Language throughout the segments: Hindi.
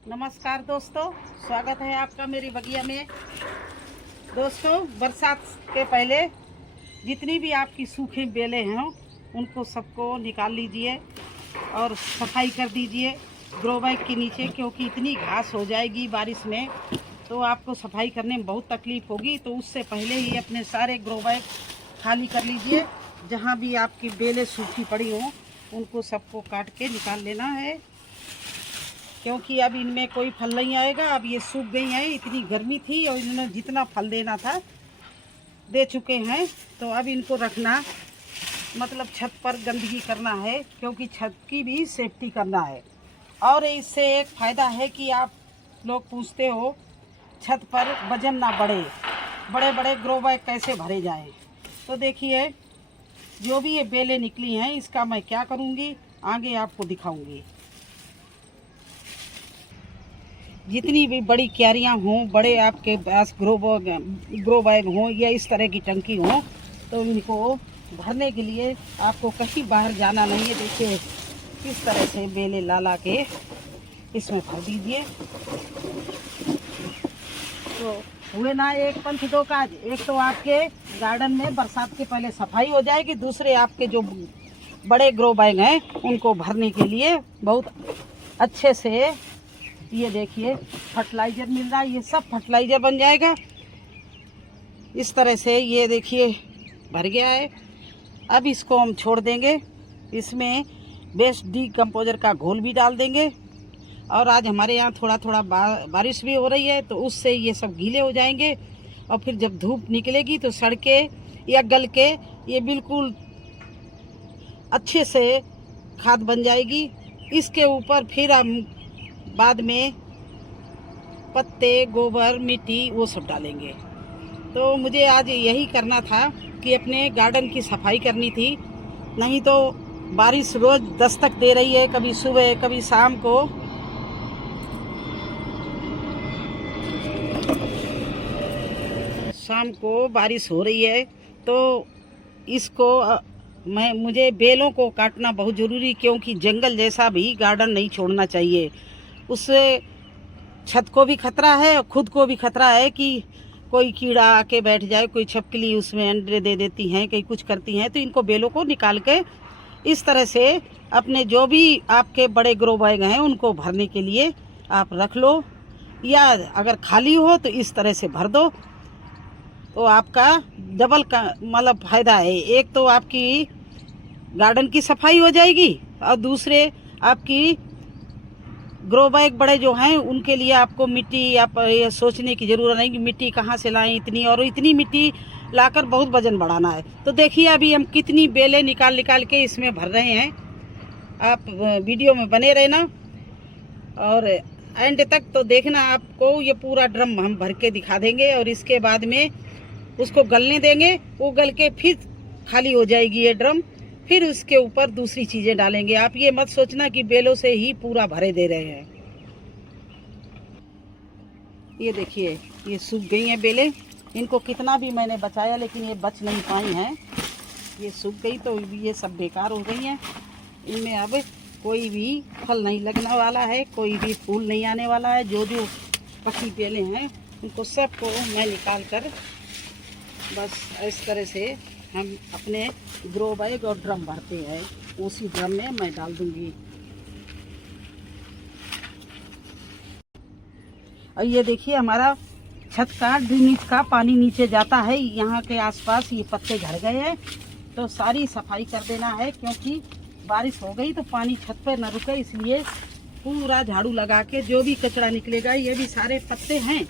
नमस्कार दोस्तों, स्वागत है आपका मेरी बगिया में। दोस्तों, बरसात के पहले जितनी भी आपकी सूखी बेलें हैं उनको सबको निकाल लीजिए और सफाई कर दीजिए ग्रो बैग के नीचे, क्योंकि इतनी घास हो जाएगी बारिश में तो आपको सफाई करने में बहुत तकलीफ़ होगी। तो उससे पहले ही अपने सारे ग्रो बैग खाली कर लीजिए। जहाँ भी आपकी बेलें सूखी पड़ी हों उनको सबको काट के निकाल लेना है, क्योंकि अब इनमें कोई फल नहीं आएगा। अब ये सूख गई हैं, इतनी गर्मी थी और इन्होंने जितना फल देना था दे चुके हैं। तो अब इनको रखना मतलब छत पर गंदगी करना है, क्योंकि छत की भी सेफ्टी करना है। और इससे एक फ़ायदा है कि आप लोग पूछते हो छत पर वजन ना बढ़े, बड़े बड़े ग्रो बैग कैसे भरे जाएं। तो देखिए, जो भी ये बेलें निकली हैं इसका मैं क्या करूँगी आगे आपको दिखाऊँगी। जितनी भी बड़ी क्यारियाँ हों, बड़े आपके पास ग्रो बैग हों या इस तरह की टंकी हों, तो इनको भरने के लिए आपको कहीं बाहर जाना नहीं है। देखिए किस तरह से बेले ला के इसमें भर दीजिए। तो हुए ना एक पंथ दो काज। एक तो आपके गार्डन में बरसात के पहले सफाई हो जाएगी, दूसरे आपके जो बड़े ग्रो बैग हैं उनको भरने के लिए बहुत अच्छे से, ये देखिए फर्टिलाइज़र मिल रहा है, ये सब फर्टिलाइज़र बन जाएगा। इस तरह से ये देखिए भर गया है। अब इसको हम छोड़ देंगे, इसमें बेस्ट डीकम्पोजर का घोल भी डाल देंगे। और आज हमारे यहाँ थोड़ा थोड़ा बारिश भी हो रही है, तो उससे ये सब गीले हो जाएंगे और फिर जब धूप निकलेगी तो सड़के या गल के ये बिल्कुल अच्छे से खाद बन जाएगी। इसके ऊपर फिर हम बाद में पत्ते, गोबर, मिट्टी वो सब डालेंगे। तो मुझे आज यही करना था कि अपने गार्डन की सफाई करनी थी, नहीं तो बारिश रोज़ दस्तक दे रही है, कभी सुबह कभी शाम को। बारिश हो रही है, तो इसको मुझे बेलों को काटना बहुत ज़रूरी, क्योंकि जंगल जैसा भी गार्डन नहीं छोड़ना चाहिए। उससे छत को भी खतरा है और खुद को भी खतरा है कि कोई कीड़ा आके बैठ जाए, कोई छिपकली उसमें अंडे दे देती हैं, कहीं कुछ करती हैं। तो इनको बेलों को निकाल के इस तरह से अपने जो भी आपके बड़े ग्रो बैग हैं उनको भरने के लिए आप रख लो, या अगर खाली हो तो इस तरह से भर दो। तो आपका डबल का मतलब फ़ायदा है। एक तो आपकी गार्डन की सफाई हो जाएगी और दूसरे आपकी ग्रो बैग बड़े जो हैं उनके लिए आपको मिट्टी आप ये सोचने की ज़रूरत नहीं कि मिट्टी कहाँ से लाएं इतनी, और इतनी मिट्टी लाकर बहुत वजन बढ़ाना है। तो देखिए अभी हम कितनी बेलें निकाल के इसमें भर रहे हैं। आप वीडियो में बने रहना और एंड तक तो देखना। आपको ये पूरा ड्रम हम भर के दिखा देंगे और इसके बाद में उसको गलने देंगे। वो गल के फिर खाली हो जाएगी ये ड्रम, फिर उसके ऊपर दूसरी चीज़ें डालेंगे। आप ये मत सोचना कि बेलों से ही पूरा भरे दे रहे हैं। ये देखिए ये सूख गई हैं बेलें, इनको कितना भी मैंने बचाया लेकिन ये बच नहीं पाई हैं। ये सूख गई तो ये सब बेकार हो गई हैं। इनमें अब कोई भी फल नहीं लगने वाला है, कोई भी फूल नहीं आने वाला है। जो जो पकी बेलें हैं उनको सबको मैं निकाल कर बस इस तरह से हम अपने ग्रो बैग और ड्रम भरते हैं, उसी ड्रम में मैं डाल दूंगी। और ये देखिए हमारा छत का ड्रेनेज का पानी नीचे जाता है। यहाँ के आसपास ये पत्ते झड़ गए हैं, तो सारी सफाई कर देना है, क्योंकि बारिश हो गई तो पानी छत पर न रुके। इसलिए पूरा झाड़ू लगा के जो भी कचरा निकलेगा, ये भी सारे पत्ते हैं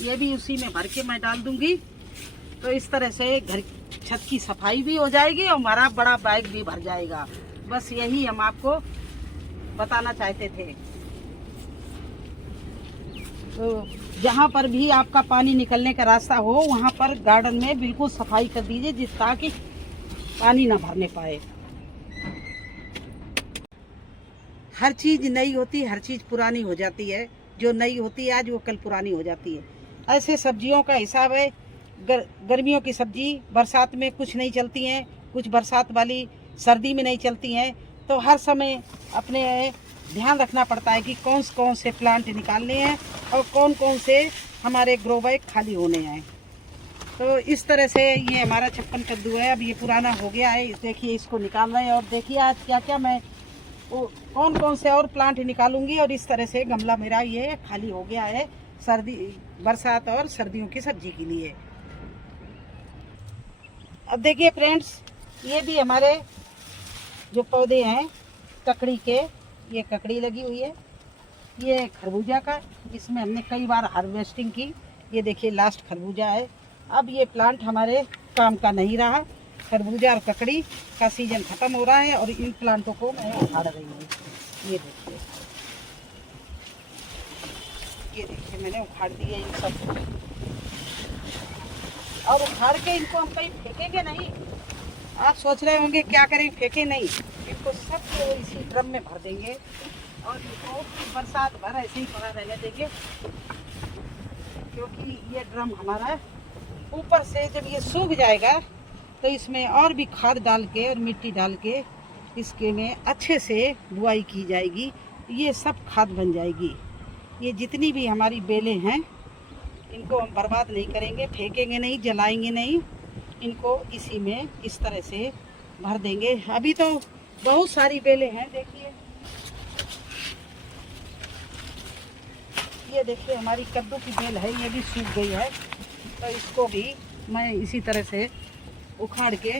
ये भी उसी में भर के मैं डाल दूंगी। तो इस तरह से घर छत की सफाई भी हो जाएगी और हमारा बड़ा बैग भी भर जाएगा। बस यही हम आपको बताना चाहते थे। तो जहाँ पर भी आपका पानी निकलने का रास्ता हो वहाँ पर गार्डन में बिल्कुल सफाई कर दीजिए, जिस ताकि पानी ना भरने पाए। हर चीज़ नई होती, हर चीज़ पुरानी हो जाती है। जो नई होती है आज वो कल पुरानी हो जाती है। ऐसे सब्जियों का हिसाब है। गर्मियों की सब्जी बरसात में कुछ नहीं चलती हैं, कुछ बरसात वाली सर्दी में नहीं चलती हैं। तो हर समय अपने ध्यान रखना पड़ता है कि कौन से प्लांट निकालने हैं और कौन कौन से हमारे ग्रो बैग खाली होने हैं। तो इस तरह से ये हमारा 56 कद्दू है। अब ये पुराना हो गया है, देखिए इसको निकाल रहे हैं। और देखिए आज क्या क्या मैं कौन कौन से और प्लांट निकालूंगी। और इस तरह से गमला मेरा ये खाली हो गया है सर्दी बरसात और सर्दियों की सब्जी के लिए। अब देखिए फ्रेंड्स, ये भी हमारे जो पौधे हैं ककड़ी के, ये ककड़ी लगी हुई है। ये खरबूजा का, इसमें हमने कई बार हार्वेस्टिंग की। ये देखिए लास्ट खरबूजा है। अब ये प्लांट हमारे काम का नहीं रहा। खरबूजा और ककड़ी का सीजन ख़त्म हो रहा है और इन प्लांटों को मैं उखाड़ रही हूँ। ये देखिए मैंने उखाड़ दिए इन सब। और उखाड़ के इनको हम कहीं फेंकेंगे नहीं। आप सोच रहे होंगे क्या करें, फेंके नहीं, इसको सब इसी ड्रम में भर देंगे और इसको बरसात भर ऐसे ही पड़ा रहने देंगे। क्योंकि ये ड्रम हमारा ऊपर से जब ये सूख जाएगा तो इसमें और भी खाद डाल के और मिट्टी डाल के इसके में अच्छे से बुआई की जाएगी। ये सब खाद बन जाएगी। ये जितनी भी हमारी बेलें हैं इनको हम बर्बाद नहीं करेंगे, फेंकेंगे नहीं, जलाएंगे नहीं। इनको इसी में इस तरह से भर देंगे। अभी तो बहुत सारी बेलें हैं। देखिए ये देखिए हमारी कद्दू की बेल है, ये भी सूख गई है। तो इसको भी मैं इसी तरह से उखाड़ के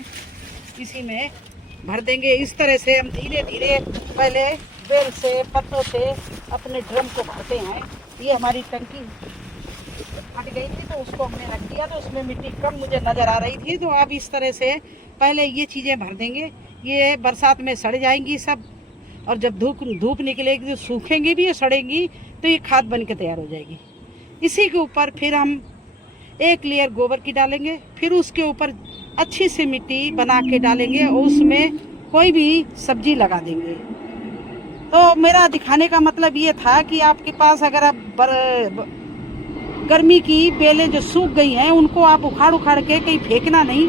इसी में भर देंगे। इस तरह से हम धीरे धीरे पहले बेल से पत्तों से अपने ड्रम को भरते हैं। ये हमारी टंकी फट गई थी तो उसको हमने रख दिया, तो उसमें मिट्टी कम मुझे नज़र आ रही थी। तो अब इस तरह से पहले ये चीज़ें भर देंगे। ये बरसात में सड़ जाएंगी सब, और जब धूप निकलेगी तो सूखेंगी भी और सड़ेंगी, तो ये खाद बन के तैयार हो जाएगी। इसी के ऊपर फिर हम एक लेयर गोबर की डालेंगे, फिर उसके ऊपर अच्छी सी मिट्टी बना के डालेंगे और उसमें कोई भी सब्जी लगा देंगे। तो मेरा दिखाने का मतलब ये था कि आपके पास अगर आप गर्मी की बेलें जो सूख गई हैं उनको आप उखाड़ के कहीं फेंकना नहीं,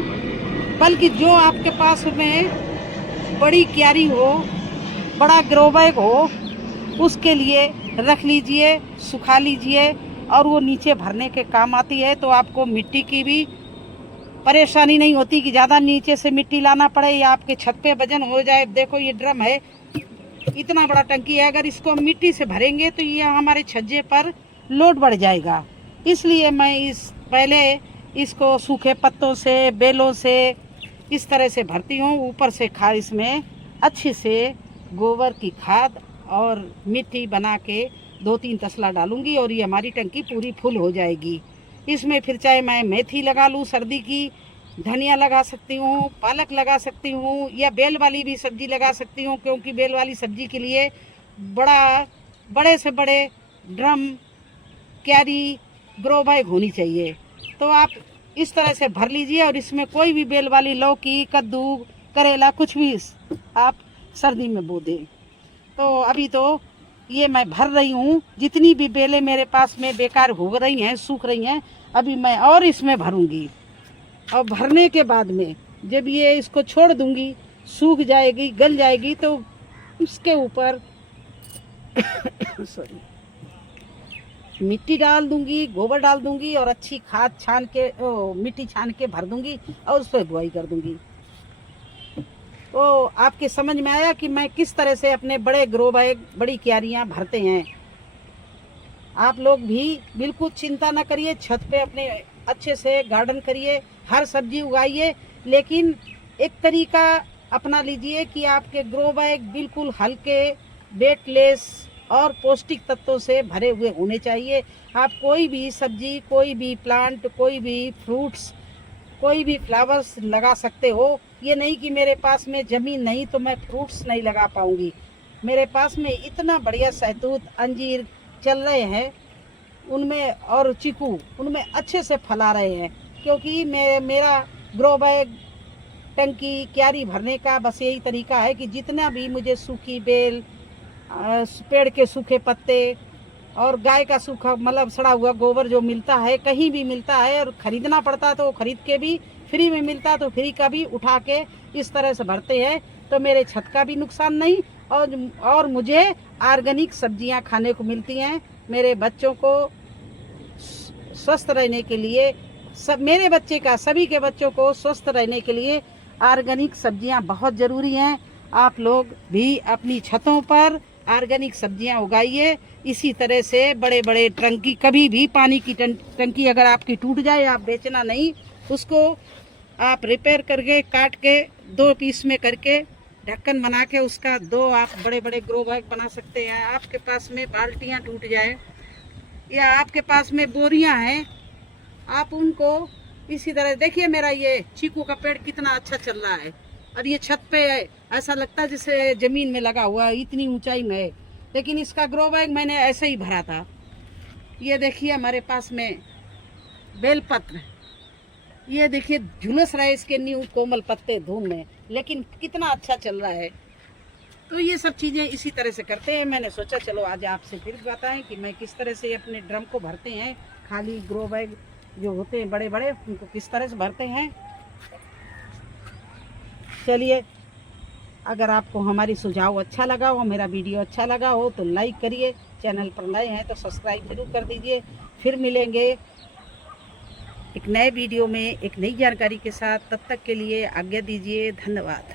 बल्कि जो आपके पास में बड़ी क्यारी हो, बड़ा ग्रो बैग हो, उसके लिए रख लीजिए, सुखा लीजिए और वो नीचे भरने के काम आती है। तो आपको मिट्टी की भी परेशानी नहीं होती कि ज़्यादा नीचे से मिट्टी लाना पड़े या आपके छत पे वजन हो जाए। देखो ये ड्रम है, इतना बड़ा टंकी है, अगर इसको मिट्टी से भरेंगे तो ये हमारे छज्जे पर लोड बढ़ जाएगा। इसलिए मैं पहले इसको सूखे पत्तों से, बेलों से इस तरह से भरती हूँ। ऊपर से खाद इसमें अच्छे से गोबर की खाद और मिट्टी बना के 2-3 तसला डालूंगी और ये हमारी टंकी पूरी फुल हो जाएगी। इसमें फिर चाहे मैं मेथी लगा लूँ सर्दी की, धनिया लगा सकती हूँ, पालक लगा सकती हूँ, या बेल वाली भी सब्जी लगा सकती हूँ। क्योंकि बेल वाली सब्जी के लिए बड़े से बड़े ड्रम, क्यारी, ग्रो बैग होनी चाहिए। तो आप इस तरह से भर लीजिए और इसमें कोई भी बेल वाली लौकी, कद्दू, करेला कुछ भी आप सर्दी में बो दें। तो अभी तो ये मैं भर रही हूँ। जितनी भी बेलें मेरे पास में बेकार हो रही हैं, सूख रही हैं, अभी मैं और इसमें भरूंगी। और भरने के बाद में जब ये इसको छोड़ दूंगी, सूख जाएगी, गल जाएगी, तो उसके ऊपर सॉरी मिट्टी डाल दूंगी, गोबर डाल दूंगी और अच्छी खाद छान के मिट्टी छान के भर दूंगी और उस पर बुआई कर दूंगी। तो आपके समझ में आया कि मैं किस तरह से अपने बड़े ग्रो बैग, बड़ी क्यारियां भरते हैं। आप लोग भी बिल्कुल चिंता ना करिए, छत पे अपने अच्छे से गार्डन करिए, हर सब्जी उगाइए, लेकिन एक तरीका अपना लीजिए कि आपके ग्रो बैग बिल्कुल हल्के, वेटलेस और पौष्टिक तत्वों से भरे हुए होने चाहिए। आप कोई भी सब्जी, कोई भी प्लांट, कोई भी फ्रूट्स, कोई भी फ्लावर्स लगा सकते हो। ये नहीं कि मेरे पास में ज़मीन नहीं तो मैं फ्रूट्स नहीं लगा पाऊँगी। मेरे पास में इतना बढ़िया सहतूत, अंजीर चल रहे हैं उनमें, और चीकू उनमें अच्छे से फल आ रहे हैं। क्योंकि मेरा ग्रो बैग, टंकी, क्यारी भरने का बस यही तरीका है कि जितना भी मुझे सूखी बेल, पेड़ के सूखे पत्ते और गाय का सूखा मतलब सड़ा हुआ गोबर जो मिलता है, कहीं भी मिलता है और ख़रीदना पड़ता है तो खरीद के भी, फ्री में मिलता है तो फ्री का भी उठा के इस तरह से भरते हैं। तो मेरे छत का भी नुकसान नहीं और मुझे ऑर्गेनिक सब्जियां खाने को मिलती हैं। मेरे बच्चों को स्वस्थ रहने के लिए, मेरे बच्चे का, सभी के बच्चों को स्वस्थ रहने के लिए ऑर्गेनिक सब्जियां बहुत ज़रूरी हैं। आप लोग भी अपनी छतों पर ऑर्गेनिक सब्जियां उगाइए। इसी तरह से बड़े बड़े टंकी, कभी भी पानी की टंकी अगर आपकी टूट जाए, आप बेचना नहीं, उसको आप रिपेयर करके, काट के 2 पीस में करके ढक्कन बना के उसका 2 आप बड़े बड़े ग्रो बैग बना सकते हैं। आपके पास में बाल्टियां टूट जाए या आपके पास में बोरियां हैं, आप उनको इसी तरह, देखिए मेरा ये चीकू का पेड़ कितना अच्छा चल रहा है और ये छत पे है, ऐसा लगता है जैसे जमीन में लगा हुआ है, इतनी ऊंचाई में है। लेकिन इसका ग्रो बैग मैंने ऐसे ही भरा था। ये देखिए हमारे पास में बेलपत्र, ये देखिए झुलस रहा है इसके न्यू कोमल पत्ते धूम में, लेकिन कितना अच्छा चल रहा है। तो ये सब चीज़ें इसी तरह से करते हैं। मैंने सोचा चलो आज आपसे फिर बताएं कि मैं किस तरह से अपने ड्रम को भरते हैं, खाली ग्रो बैग जो होते हैं बड़े बड़े, उनको किस तरह से भरते हैं। चलिए, अगर आपको हमारी सुझाव अच्छा लगा हो, मेरा वीडियो अच्छा लगा हो तो लाइक करिए, चैनल पर नए हैं तो सब्सक्राइब जरूर कर दीजिए। फिर मिलेंगे एक नए वीडियो में एक नई जानकारी के साथ, तब तक के लिए आज्ञा दीजिए। धन्यवाद।